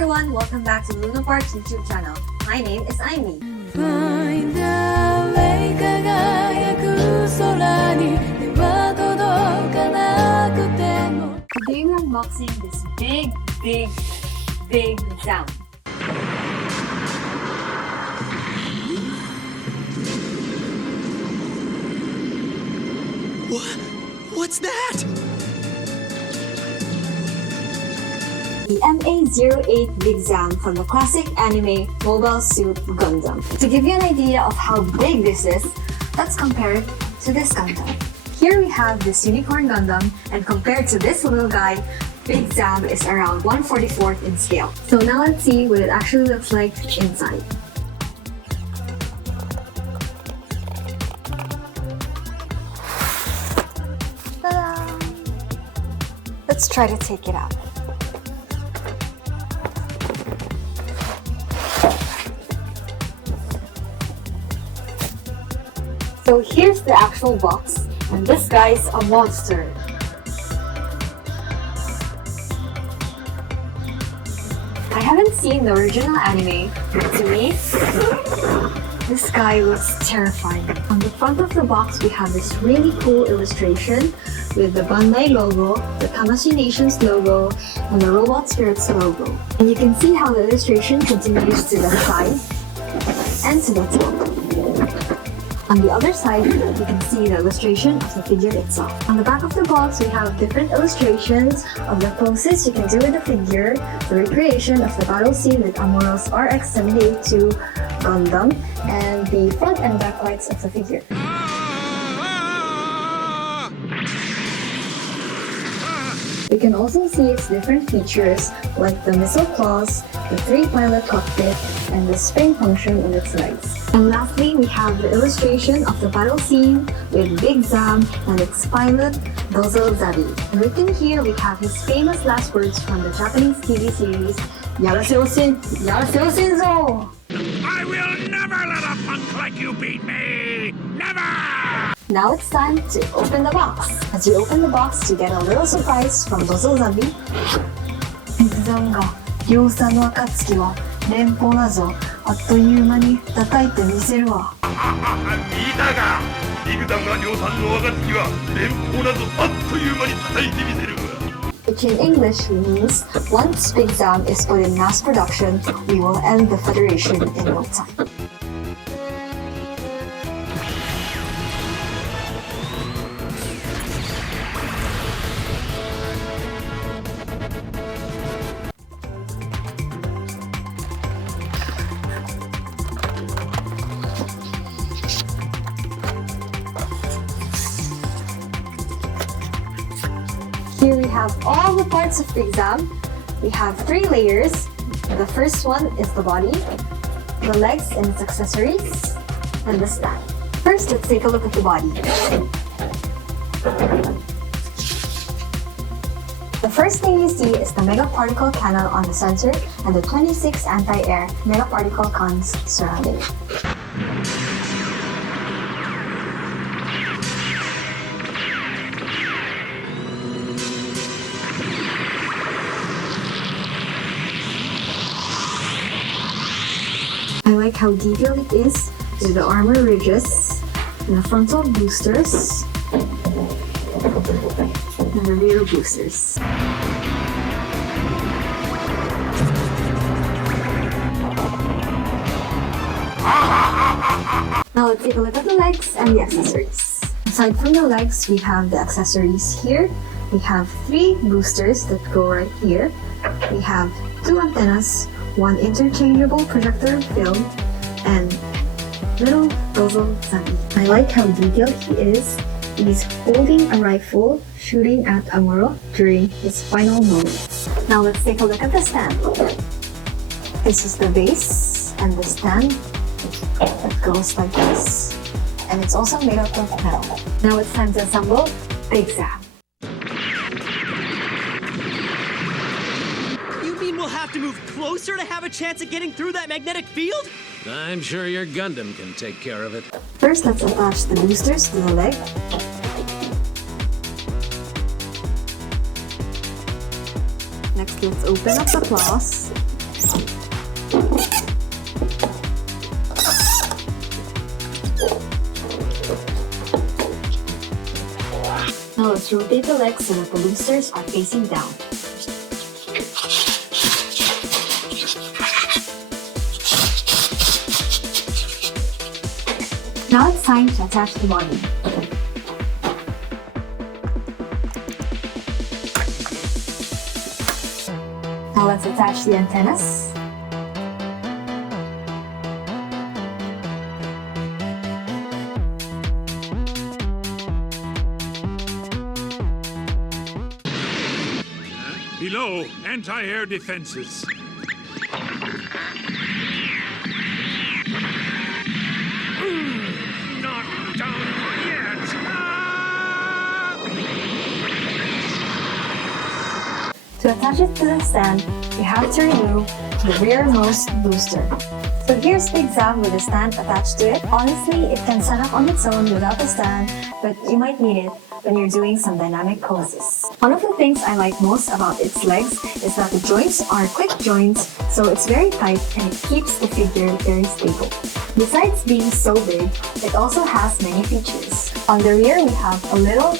everyone, welcome back to Luna Park's YouTube channel. My name is Amy. Find a way 輝く空に手は届かなくても Today we're unboxing this big ZAM. What's that? The MA-08 Big ZAM from the classic anime Mobile Suit Gundam. To give you an idea of how big this is, let's compare it to this Gundam. Here we have this unicorn Gundam, and compared to this little guy, Big ZAM is around 1/44th in scale. So now let's see what it actually looks like inside. Ta-da! Let's try to take it out. So here's the actual box, and this guy's a monster. I haven't seen the original anime, but to me, this guy looks terrifying. On the front of the box, we have this really cool illustration with the Bandai logo, the Tamashi Nations logo, and the Robot Spirits logo. And you can see how the illustration continues to the side and to the top. On the other side, you can see the illustration of the figure itself. On the back of the box, we have different illustrations of the poses you can do with the figure, the recreation of the battle scene with Amoro's RX-78-2 Gundam, and the front and back lights of the figure. You can also see its different features like the missile claws, the 3-pilot cockpit, and the spring function on its legs. And lastly, we have the illustration of the battle scene with Big ZAM and its pilot, Dozo Zabi. And written here, we have his famous last words from the Japanese TV series, Yaraseosin zo! I will never let a punk like you beat me! Never! Now it's time to open the box. As you open the box, you get a little surprise from Dozo Zabi. Big ZAM が量産の暁は連邦だぞ。あっという間に叩いてみせるわ。見たか、ビグダムが量産の暁は連邦などあっという間に叩いてみせるわ。Which in English means, once Big ZAM is put in mass production, we will end the Federation in no time. Here we have all the parts of Big ZAM. We have 3 layers. The first one is the body, the legs and its accessories, and the stand. First, let's take a look at the body. The first thing you see is the mega particle cannon on the center and the 26 anti-air mega particle cons surrounding it. I like how detailed it is with the armor ridges and the frontal boosters and the rear boosters. Now let's take a look at the legs and the accessories. Aside from the legs, we have the accessories here. We have 3 boosters that go right here. We have 2 antennas, 1 interchangeable projector film, and little Dozo Zabi. I like how detailed he is. He's holding a rifle, shooting at Amuro during his final moments. Now let's take a look at the stand. This is the base and the stand that goes like this. And it's also made up of metal. Now it's time to assemble Big ZAM. We'll have to move closer to have a chance at getting through that magnetic field? I'm sure your Gundam can take care of it. First, let's attach the boosters to the leg. Next, let's open up the claws. Now let's rotate the legs so that the boosters are facing down. Now it's time to attach the body. Now let's attach the antennas. Below, anti-air defenses. Not down yet. To attach it to the stand, we have to remove the rearmost booster. So here's the ZAM with the stand attached to it. Honestly, it can stand up on its own without a stand, but you might need it when you're doing some dynamic poses. One of the things I like most about its legs is that the joints are quick joints, so it's very tight and it keeps the figure very stable. Besides being so big, it also has many features. On the rear, we have a little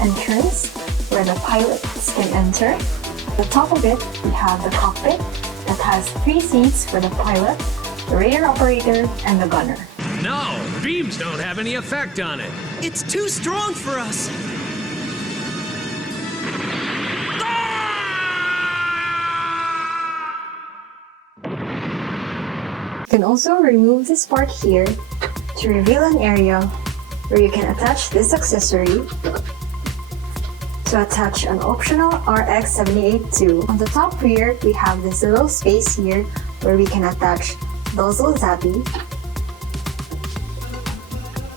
entrance where the pilots can enter. At the top of it, we have the cockpit that has 3 seats for the pilot, the radar operator, and the gunner. No, beams don't have any effect on it. It's too strong for us. You can also remove this part here to reveal an area where you can attach this accessory to attach an optional RX-78 too. On the top rear, we have this little space here where we can attach nozzle Zappy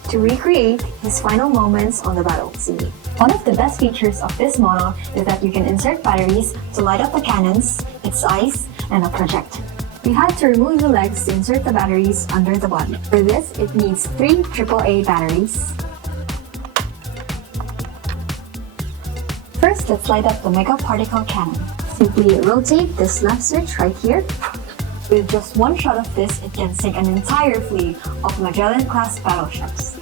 to recreate his final moments on the battle scene. One of the best features of this model is that you can insert batteries to light up the cannons, its eyes, and a projector. We had to remove the legs to insert the batteries under the body. For this, it needs 3 AAA batteries. First, let's light up the Mega Particle Cannon. Simply rotate this left switch right here. With just one shot of this, it can sink an entire fleet of Magellan-class battleships.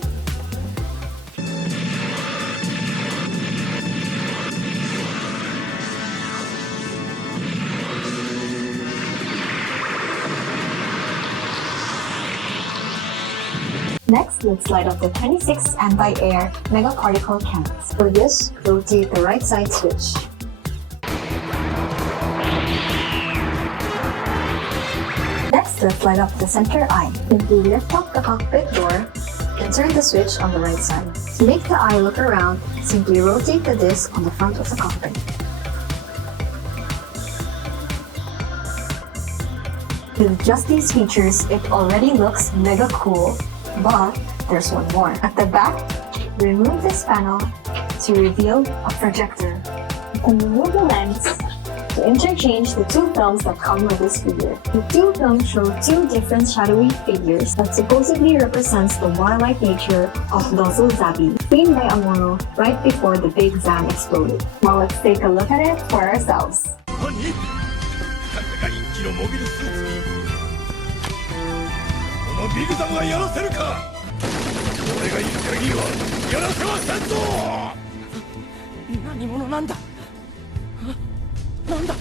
Next, let's light up the 26 anti-air Mega Particle Cannons. For this, rotate the right side switch. Next, let's light up the center eye. Simply lift up the cockpit door and turn the switch on the right side. To make the eye look around, simply rotate the disc on the front of the cockpit. With just these features, it already looks mega cool, but there's one more. At the back, remove this panel to reveal a projector. You can remove the lens to interchange the 2 films that come with this figure. The 2 films show 2 different shadowy figures that supposedly represents the warlike nature of Nozzle Zappy, seen by Amuro right before the big ZAM exploded. Now let's take a look at it for ourselves. 何？彼が一気のモビルスーツにこのビグザムがやらせるか。俺がいる限りはやらせはせんぞ。何者なんだ。なんだ。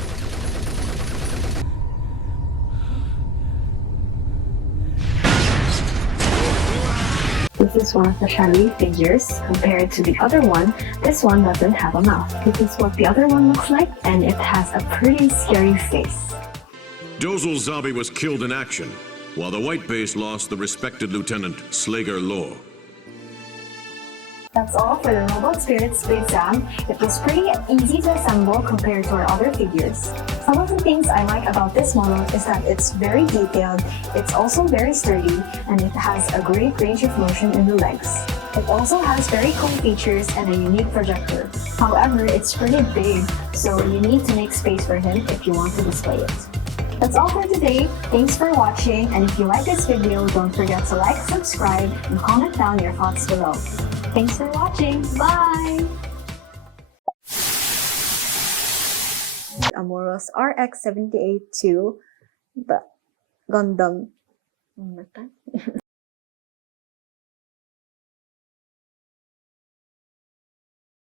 This is one of the shadowy figures. Compared to the other one, this one doesn't have a mouth. This is what the other one looks like, and it has a pretty scary face. Nozzle Zappy was killed in action, while the White Base lost the respected Lieutenant Slager Law. That's all for the Robot Spirits Big ZAM. It was pretty easy to assemble compared to our other figures. Some of the things I like about this model is that it's very detailed, it's also very sturdy, and it has a great range of motion in the legs. It also has very cool features and a unique projector. However, it's pretty big, so you need to make space for him if you want to display it. That's all for today. Thanks for watching, and if you like this video, don't forget to like, subscribe, and comment down your thoughts below. Thanks for watching. Bye! Amuro's RX-78 2, but Gundam. One more time.